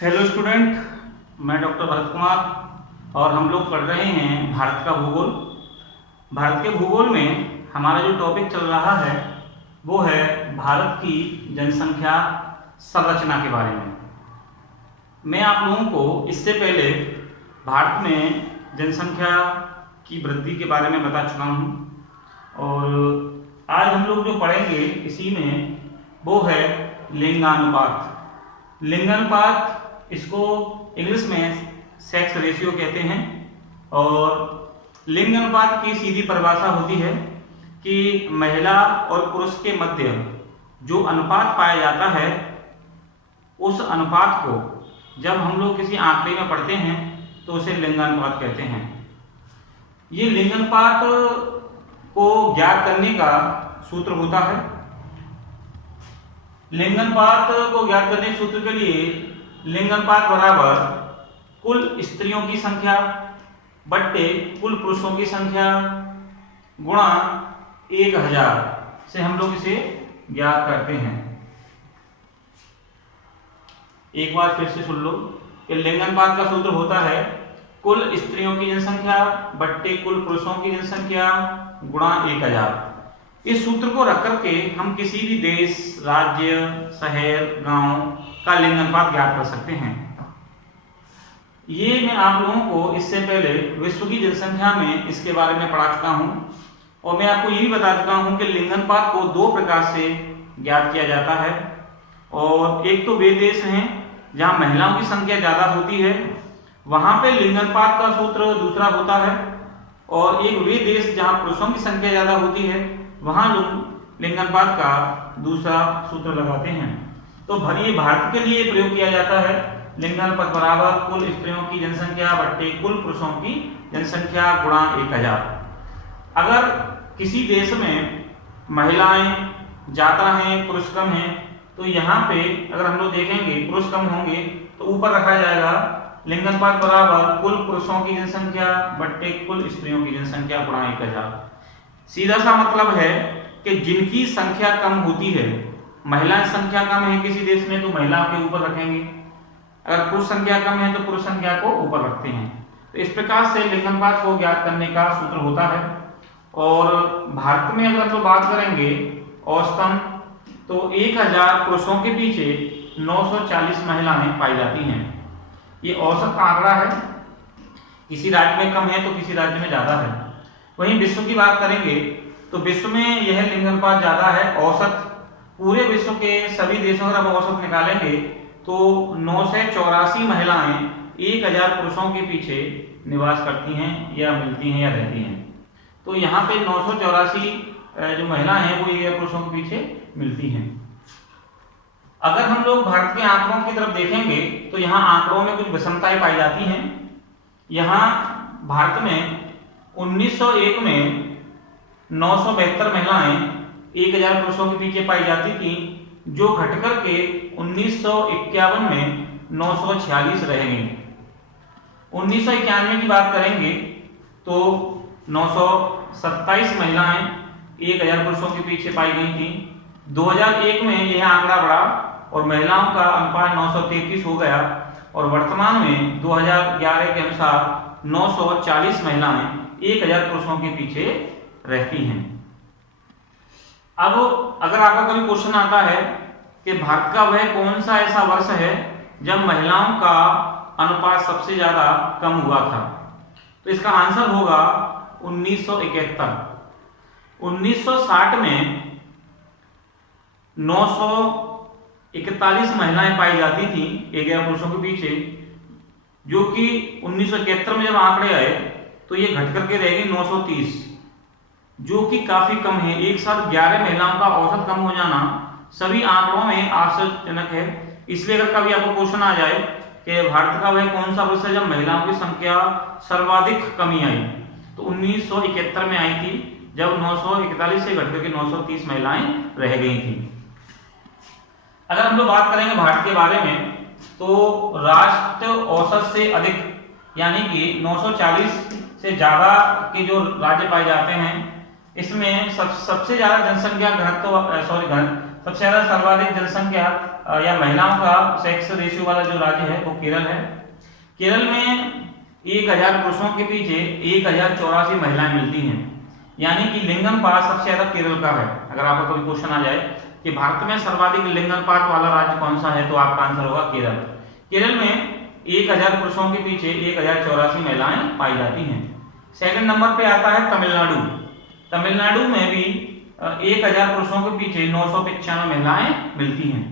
Hello student, मैं doctor Bharat Kumar और हम लोग पढ़ रहे हैं भारत का भूगोल। भारत के भूगोल में हमारा जो टॉपिक चल रहा है वो है भारत की जनसंख्या संरचना के बारे में। मैं आप लोगों को इससे पहले भारत में जनसंख्या की वृद्धि के बारे में बता चुका हूँ और आज हम लोग जो पढ़ेंगे इसी में वो है लिंगानुपात। लिंगानुपात इसको इंग्लिश में सेक्स रेशियो कहते हैं और लिंग अनुपात की सीधी परिभाषा होती है कि महिला और पुरुष के मध्य जो अनुपात पाया जाता है उस अनुपात को जब हम लोग किसी आंकड़े में पढ़ते हैं तो उसे लिंगानुपात कहते हैं। ये लिंगानुपात को ज्ञात करने का सूत्र होता है। लिंगानुपात को ज्ञात करने के सूत्र के लिए लिंगानुपात बराबर कुल स्त्रियों की संख्या बट्टे कुल पुरुषों की संख्या गुणा 1000 से हम लोग इसे ज्ञात करते हैं। एक बार फिर से सुन लो कि लिंगानुपात का सूत्र होता है कुल स्त्रियों की जनसंख्या बट्टे कुल पुरुषों की जनसंख्या गुणा 1000। इस सूत्र को रख करके हम किसी भी देश, राज्य, शहर, गांव का लिंगानुपात ज्ञात कर सकते हैं। ये मैं आप लोगों को इससे पहले विश्व की जनसंख्या में इसके बारे में पढ़ा चुका हूं और मैं आपको ये भी बता चुका हूं कि लिंगानुपात को दो प्रकार से ज्ञात किया जाता है। और एक तो वे देश हैं जहां महिलाओं की संख्या ज्यादा होती है, वहां पे लिंगानुपात का सूत्र दूसरा होता है, और एक वे देश जहां पुरुषों की संख्या ज्यादा होती है वहां लोग लिंगानुपात का दूसरा सूत्र लगाते हैं। तो ये भारत के लिए प्रयोग किया जाता है लिंगानुपात बराबर कुल स्त्रियों की जनसंख्या बट्टे कुल पुरुषों की जनसंख्या गुणा 1000। अगर किसी देश में महिलाएं ज्यादा हैं पुरुष कम हैं तो यहाँ पे अगर हम लोग देखेंगे पुरुष कम होंगे तो ऊपर रखा जाएगा लिंगानुपात बराबर कुल पुरुषों की जनसंख्या बट्टे कुल स्त्रियों की जनसंख्या गुणा 1000। सीधा सा मतलब है कि जिनकी संख्या कम होती है, महिला संख्या कम है किसी देश में तो महिलाओं के ऊपर रखेंगे, अगर पुरुष संख्या कम है तो पुरुष संख्या को ऊपर रखते हैं। तो इस प्रकार से लिंगानुपात को ज्ञात करने का सूत्र होता है। और भारत में अगर हम लोग बात करेंगे औसतन तो 1000 पुरुषों के पीछे 940 महिलाएं पाई जाती हैं। ये औसत आंकड़ा है, किसी राज्य में कम है तो किसी राज्य में ज्यादा है। वहीं विश्व की बात करेंगे तो विश्व में यह लिंगानुपात ज्यादा है। औसत पूरे विश्व के सभी देशों का हम औसत निकालेंगे तो 984 महिलाएं 1000 पुरुषों के पीछे निवास करती हैं या मिलती हैं या रहती हैं। तो यहाँ पे 984 जो महिलाएं हैं वो 1000 पुरुषों के पीछे मिलती हैं। अगर हम लोग भारत के आंकड़ों की तरफ देखेंगे तो यहाँ आंकड़ों में कुछ विषमताएं पाई जाती हैं। यहाँ भारत में 1901 में 972 महिलाएं 1000 पुरुषों के पीछे पाई जाती थी, जो घटकर के 1951 में 946 रह गई। 1991 की बात करेंगे तो 927 महिलाएं 1000 पुरुषों के पीछे पाई गई थी। 2001 में यह आंकड़ा बढ़ा और महिलाओं का अनुपात 933 हो गया और वर्तमान में 2011 के अनुसार 940 महिलाएं 1000 पुरुषों के पीछे रहती हैं। अब अगर आपका कभी क्वेश्चन आता है कि भारत का वह कौन सा ऐसा वर्ष है जब महिलाओं का अनुपात सबसे ज्यादा कम हुआ था, तो इसका आंसर होगा 1971। 1960 में 941 महिलाएं पाई जाती थी 1000 पुरुषों के पीछे, जो कि 1971 में जब आंकड़े आए तो ये घट करके रह गई 930, जो कि काफी कम है। एक साथ 11 महिलाओं का औसत कम हो जाना सभी आंकड़ों में आश्चर्यजनक है। इसलिए अगर कभी आपको क्वेश्चन आ जाए कि भारत का वह कौन सा वर्ष है जब महिलाओं की संख्या सर्वाधिक कमी आई, तो 1971 में आई थी, जब 941 से घट करके 930 महिलाएं रह गई थी। अगर हम लोग बात करेंगे भारत के बारे में तो राष्ट्र औसत से अधिक यानी कि 940 से ज्यादा के जो राज्य पाए जाते हैं इसमें सबसे ज्यादा जनसंख्या सबसे ज्यादा सर्वाधिक जनसंख्या या महिलाओं का सेक्स रेशियो वाला जो राज्य है वो केरल है। केरल में 1000 पुरुषों के पीछे 1084 महिलाएं मिलती हैं, यानी कि लिंगानुपात सबसे ज्यादा केरल का है। अगर आपको कोई क्वेश्चन आ जाए कि भारत में सर्वाधिक लिंगानुपात वाला राज्य कौन सा है, तो आपका आंसर होगा केरल। केरल में 1000 पुरुषों के पीछे 1084 महिलाएं पाई जाती हैं। सेकंड नंबर पे आता है तमिलनाडु। तमिलनाडु में भी 1000 पुरुषों के पीछे 995 महिलाएं मिलती हैं।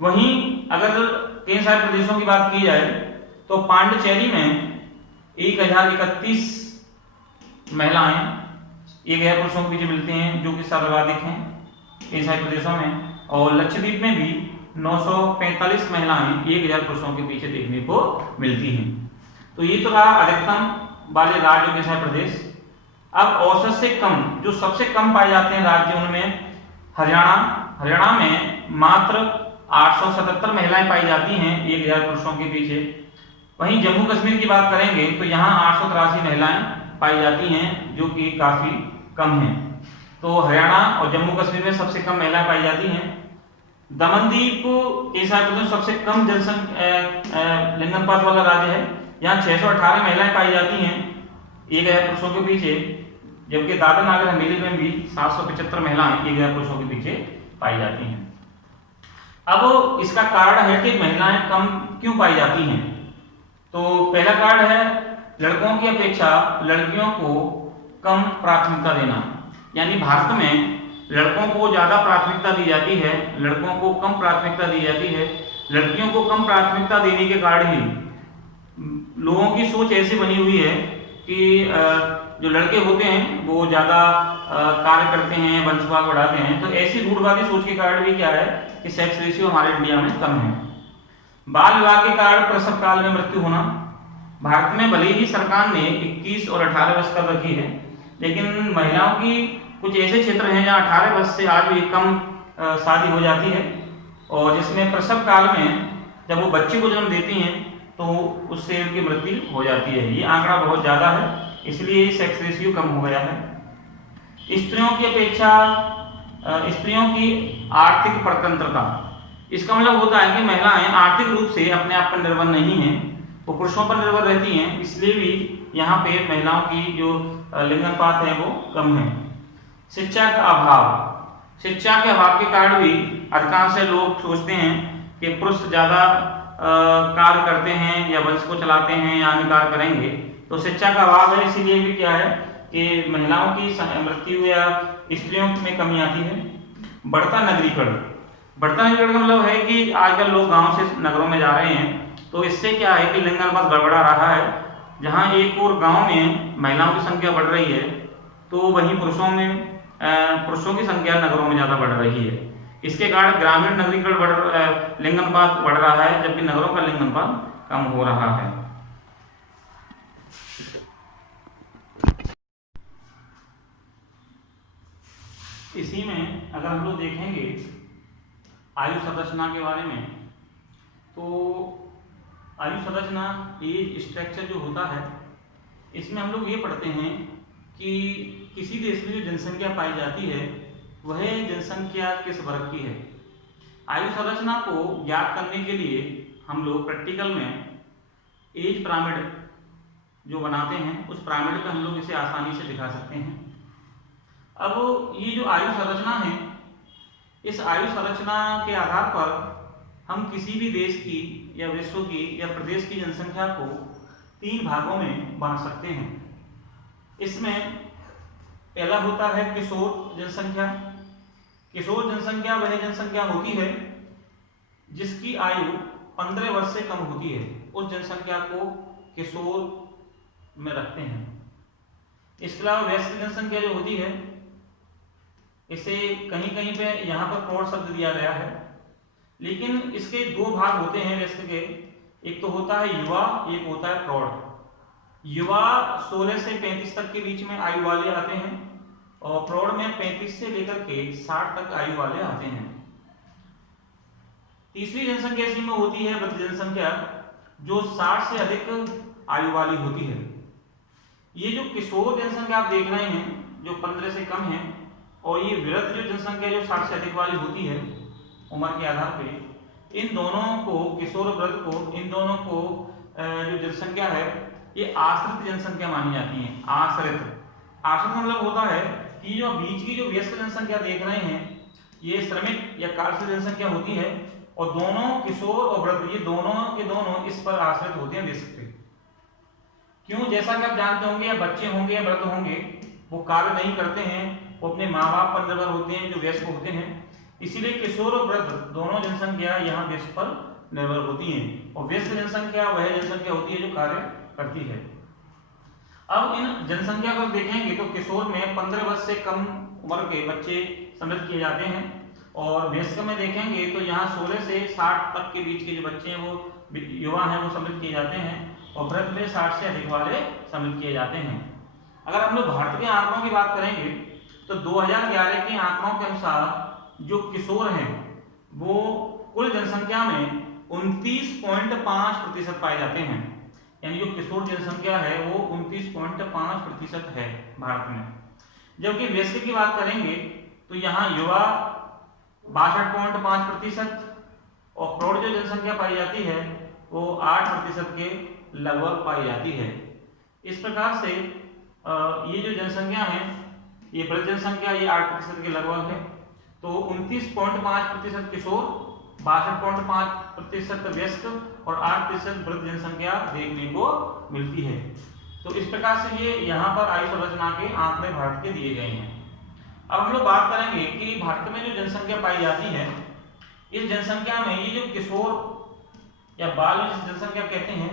वहीं अगर कई सारे प्रदेशों की बात की जाए तो पांडिचेरी में 1031 महिलाएं 1000 पुरुषों के पीछे मिलती हैं, जो कि सर्वाधिक हैं कई सारे प्रदेशों में। और लक्षद्वीप में भी 945 महिलाएं 1000 पुरुषों के पीछे देखने को मिलती हैं। तो ये तो रहा अधिकतम वाले राज्य के सारे प्रदेश। अब औसत से कम, जो सबसे कम पाए जाते हैं राज्य, उनमें हरियाणा में मात्र 877 महिलाएं पाई जाती हैं 1000 पुरुषों के पीछे। वहीं जम्मू कश्मीर की बात करेंगे तो यहाँ 883 महिलाएं पाई जाती हैं, जो कि काफी कम है। तो हरियाणा और जम्मू कश्मीर में सबसे कम महिलाएं पाई जाती हैं। दमनदीप के हिसाब से सबसे कम जनसंख्या लिंगानुपात वाला राज्य है। यहाँ 618 महिलाएं पाई जाती हैं 1000 पुरुषों के पीछे, जबकि दादरा नगर हवेली में भी 775 महिलाएं 1000 पुरुषों के पीछे पाई जाती हैं। अब इसका कारण है कि महिलाएं कम क्यों पाई जाती हैं। तो पहला कारण है लड़कों की अपेक्षा लड़कियों को कम प्राथमिकता देना, यानी भारत में लड़कों को ज्यादा प्राथमिकता दी जाती है, लड़कों को कम प्राथमिकता दी जाती है। लड़कियों को कम प्राथमिकता देने के कारण ही लोगों की सोच ऐसी बनी हुई है कि जो लड़के होते हैं वो ज्यादा कार्य करते हैं, वंशवाद बढ़ाते हैं। तो ऐसी रूढ़वादी सोच के कारण भी क्या है कि सेक्स रेशियो हमारे इंडिया में कम है। बाल विवाह के कारण प्रसव काल में मृत्यु होना। भारत में भले ही सरकार ने 21 और 18 वर्ष कर रखी है, लेकिन महिलाओं की कुछ ऐसे क्षेत्र हैं जहां 18 वर्ष से आज भी कम शादी हो जाती है, और जिसमें प्रसव काल में जब वो बच्चे को जन्म देती हैं तो उससे उनकी मृत्यु हो जाती है। ये आंकड़ा बहुत ज्यादा है, इसलिए सेक्स रेशियो कम हो गया है। स्त्रियों की अपेक्षा स्त्रियों की आर्थिक स्वतंत्रता, इसका मतलब होता है कि महिलाएं आर्थिक रूप से अपने आप पर निर्भर नहीं हैं, वो पुरुषों पर निर्भर रहती हैं। इसलिए भी यहाँ पे महिलाओं की जो लिंगानुपात है वो कम है। शिक्षा का अभाव, शिक्षा के अभाव के कारण भी अधिकांश लोग सोचते हैं कि पुरुष ज्यादा कार्य करते हैं या वंश को चलाते हैं या अन्य कार्य करेंगे। तो शिक्षा का अभाव है, इसीलिए भी क्या है कि महिलाओं की मृत्यु या स्त्रियों में कमी आती है। बढ़ता नगरीकरण, बढ़ता नगरीकरण का मतलब है कि आजकल लोग गांव से नगरों में जा रहे हैं, तो इससे क्या है कि लिंगानुपात गड़बड़ा रहा है। जहां एक और गांव में महिलाओं की संख्या बढ़ रही है, तो वहीं पुरुषों की संख्या नगरों में ज्यादा बढ़ रही है। इसके कारण ग्रामीण नगरीकरण लिंगानुपात बढ़ रहा है, जबकि नगरों का लिंगानुपात कम हो रहा है। इसी में अगर हम लोग देखेंगे आयु संरचना के बारे में, तो आयु संरचना एज स्ट्रक्चर जो होता है, इसमें हम लोग ये पढ़ते हैं कि किसी देश में जो जनसंख्या पाई जाती है वह जनसंख्या किस वर्ग की है। आयु संरचना को ज्ञात करने के लिए हम लोग प्रैक्टिकल में एज पिरामिड जो बनाते हैं, उस पिरामिड पे हम लोग इसे आसानी से दिखा सकते हैं। अब ये जो आयु संरचना है, इस आयु संरचना के आधार पर हम किसी भी देश की या विश्व की या प्रदेश की जनसंख्या को 3 भागों में बांट सकते हैं। इसमें पहला होता है किशोर जनसंख्या। किशोर जनसंख्या वह जनसंख्या होती है जिसकी आयु 15 वर्ष से कम होती है, उस जनसंख्या को किशोर में रखते हैं। इसके अलावा वयस्क जनसंख्या जो होती है, इसे कहीं कहीं पे यहाँ पर प्रौढ़ शब्द दिया गया है, लेकिन इसके 2 भाग होते हैं वयस्क के। एक तो होता है युवा, एक होता है प्रौढ़। युवा 16 से 35 तक के बीच में आयु वाले आते हैं, और प्रौढ़ में 35 से लेकर के 60 तक आयु वाले आते हैं। तीसरी जनसंख्या इसी में होती है वृद्ध जनसंख्या, जो 60 से अधिक आयु वाली होती है। ये जो किशोर जनसंख्या आप देख रहे हैं जो 15 से कम है, और ये वृद्ध जो जनसंख्या जो 60 से अधिक वाली होती है उम्र के आधार पे, इन दोनों को, किशोर वृद्ध को, इन दोनों को जो जनसंख्या है ये आश्रित जनसंख्या मानी जाती है। आश्रित का मतलब होता है कि जो बीच की जो व्यस्क जनसंख्या देख रहे हैं ये श्रमिक या कार्यशील जनसंख्या होती है, और दोनों किशोर और वृद्ध ये दोनों के दोनों इस पर आश्रित होते हैं व्यस्क पे। क्यों? जैसा कि आप जानते होंगे, या बच्चे होंगे या वृद्ध होंगे, वो कार्य नहीं करते हैं, वो अपने माँ बाप पर निर्भर होते हैं जो व्यस्क होते हैं। इसीलिए किशोर और वृद्ध दोनों जनसंख्या यहाँ व्यस्क पर निर्भर होती है, और व्यस्क जनसंख्या वह जनसंख्या होती है जो कार्य करती है। अब इन जनसंख्या को देखेंगे तो किशोर में 15 वर्ष से कम उम्र के बच्चे सम्मिलित किए जाते हैं, और व्यस्क में देखेंगे तो यहाँ 16 से 60 तक के बीच के जो बच्चे हैं वो युवा हैं वो सम्मिलित किए जाते हैं, और वृद्ध में 60 से अधिक वाले सम्मिलित किए जाते हैं। अगर हम लोग भारत के आंकड़ों की बात करेंगे तो 2011 के आंकड़ों के अनुसार जो किशोर हैं वो कुल जनसंख्या में 29.5% पाए जाते हैं, यानी जो किशोर जनसंख्या है वो 29.5% है भारत में। जबकि व्यस्क की बात करेंगे तो यहाँ युवा 62.5% और प्रौढ़ जो जनसंख्या पाई जाती है वो 8% के लगभग पाई जाती है। इस प्रकार से ये जो जनसंख्या है, ये वृद्ध जनसंख्या ये 8% के लगभग है। तो 29.5% किशोर, 62.5% व्यस्क और 8% वृद्ध जनसंख्या देखने को मिलती है। तो इस प्रकार से ये यहाँ पर आयु संरचना के आंकड़े भारत के दिए गए हैं। अब हम लोग बात करेंगे कि भारत में जो जनसंख्या पाई जाती है, इस जनसंख्या में ये जो किशोर या बाल जनसंख्या कहते हैं,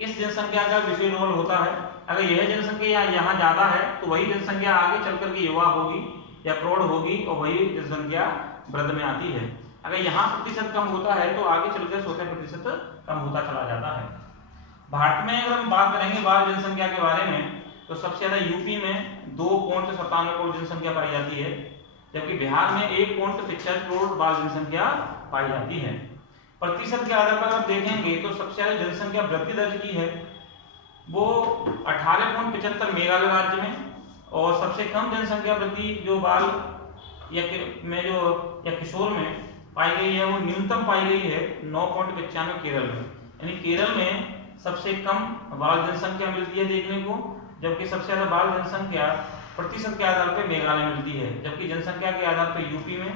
इस जनसंख्या का विशेष रोल होता है। अगर यह जनसंख्या यहाँ ज्यादा है तो वही जनसंख्या आगे चल करके युवा होगी या प्रौढ़ होगी, और वही जनसंख्या वृद्ध में आती है। अगर यहाँ प्रतिशत कम होता है तो आगे चलकर 16% कम होता चला जाता है। भारत में अगर हम बात करेंगे बाल जनसंख्या के बारे में तो सबसे ज्यादा यूपी में 2.97 करोड़ जनसंख्या पाई जाती है, जबकि बिहार में 1.65 करोड़ बाल जनसंख्या पाई जाती है। प्रतिशत के आधार पर आप देखेंगे तो सबसे ज्यादा जनसंख्या वृद्धि दर्ज की है वो 18.75 मेघालय राज्य में, और सबसे कम जनसंख्या वृद्धि जो बाल या किशोर में पाई गई है वो न्यूनतम पाई गई है 9.95 केरल में। यानी केरल में सबसे कम बाल जनसंख्या मिलती है देखने को, जबकि सबसे ज्यादा बाल जनसंख्या प्रतिशत के आधार पर मेघालय में मिलती है, जबकि जनसंख्या के आधार पर यूपी में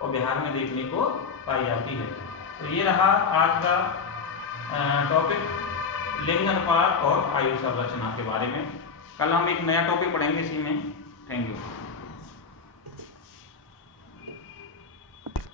और बिहार में देखने को पाई जाती है। तो ये रहा आज का टॉपिक लिंग अनुपात और आयु संरचना के बारे में। कल हम एक नया टॉपिक पढ़ेंगे इसी में। Thank you.